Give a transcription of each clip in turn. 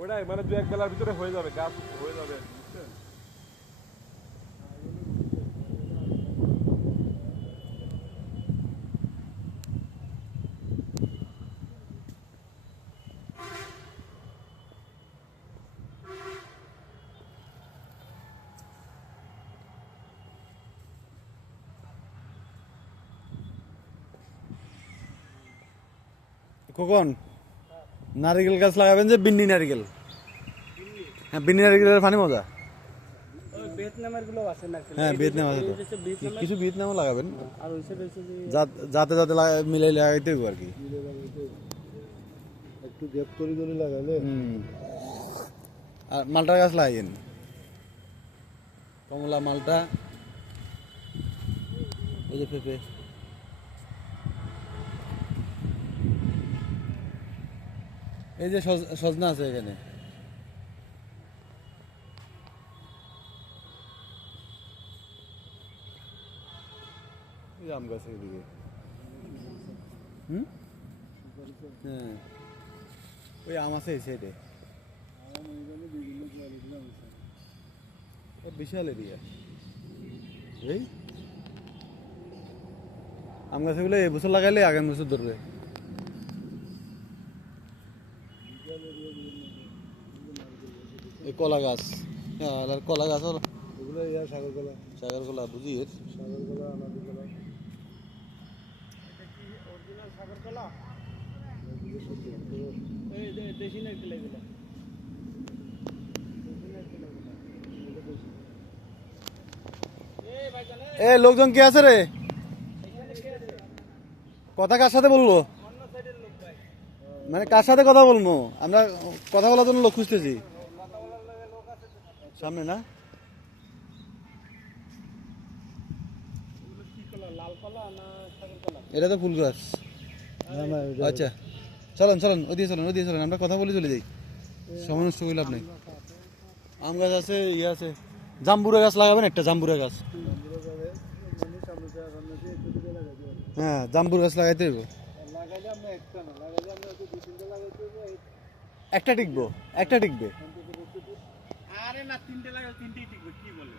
ওটাই মানে দু এক বেলার ভিতরে হয়ে যাবে, গাছ হয়ে যাবে, বুঝছেন? কখন নারিকেল গাছ লাগাবেন যে বিন্নি নারিকেল? হ্যাঁ, বিন্নি নারিকেলের পানি মজা। হ্যাঁ, ভিয়েতনাম আছে তো, কিছু ভিয়েতনামও লাগাবেন যাতে যাতে মিলাই লাগাইতে হবে আর কি। একটু গ্যাপ করে করে লাগালে। আর মালটার গাছ লাগাইন, কমলা, মালটা, এই যে পেঁপে। এই যে সজনা আছে এখানে। আম গাছ এদিকে। হ্যাঁ, ওই আম আছে এই সাইডে, বিশাল এরিয়া। এই আম গাছগুলো এবছর লাগাইলে আগামী বছর ধরবে। এই কলা গাছ, হ্যাঁ কলা গাছ, এগুলো সাগর কলা। সাগর কলা বুঝি, সাগর কলা, আমাদের কলা। এ লোকজন কি আছে রে? কথা কার সাথে বললো? মানে কার সাথে কথা বলবো? আমরা কথা বলার জন্য লোক খুঁজতেছি সামনে। না, এটা তো ফুল গাছ। আচ্ছা, চলেন চলেন, ওদিকে চলেন, ওদিকে চলেন, আমরা কথা বলে চলে যাই, সময় নষ্ট করে লাভ নেই। আম গাছ আছে, ইয়ে আছে, জাম্বুরা গাছ লাগাবেন একটা, জাম্বুরা গাছ। হ্যাঁ, জাম্বুর গাছ লাগাইতে হইব। একটা টিকবো, একটা টিকবে। আরে না, তিনটে লাগাও, তিনটেই টিকবে, কি বলে?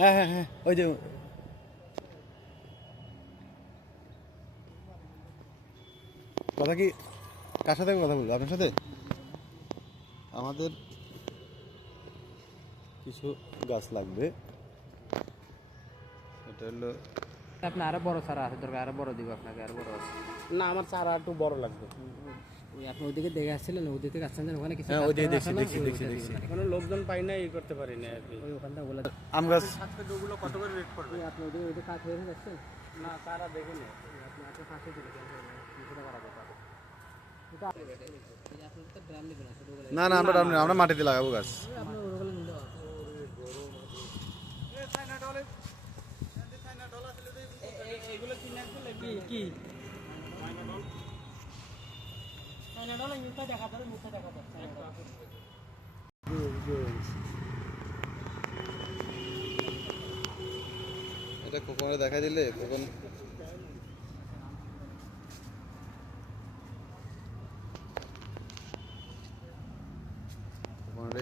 হ্যাঁ হ্যাঁ হ্যাঁ, ওই যে কথা কি, কার সাথে কথা বলবো? আপনার সাথে। আমাদের কিছু গাছ লাগবে, এটা হলো আপনি আরো বড় চারা আছে দরকার, আরো বড় দিব আপনাকে, আরো বড় আছে। না, আমার চারা একটু বড় লাগবে। ওই আপনি ওইদিকে দেখে আসছিলেন, ওইদিকে থেকে আসছেন, ওখানে কিছু হ্যাঁ, গাছ ওইদিকে লাগানো দেখছি আছে না? দেখছি দেখছি দেখছি। কোনো লোকজন পাই না, ই করতে পারি না আর কি। ওই ওখানটা ওগুলো আম গাছ ওগুলো কত করে রেট পড়বে? ওই আপনি ওইদিকে ওইদিকে কাজ হয়ে যাচ্ছে না, চারা দেখিনি। আপনি আপনার পাশে দিলে কিছুটা করা যেতে পারে। এটা আপনি তো ড্রাম দিবেন আছে ওগুলো, না না, আমরা মাটিতে লাগাবো গাছ। আপনি ওগুলো নিতে এইগুলো কিনে আসলে কি কি চাইনা ডল মুখটা দেখা যাবে, মুখটা দেখা যাচ্ছে। এটা খোকনে দেখা দিলে, খোকন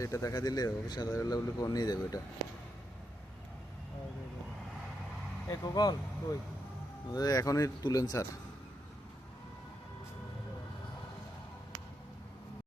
এটা দেখা দিলে ওকে সাধারণ লেভেলে ফোন নিয়ে যাবে। এটা এই কখন কই এখনই তুলেন স্যার।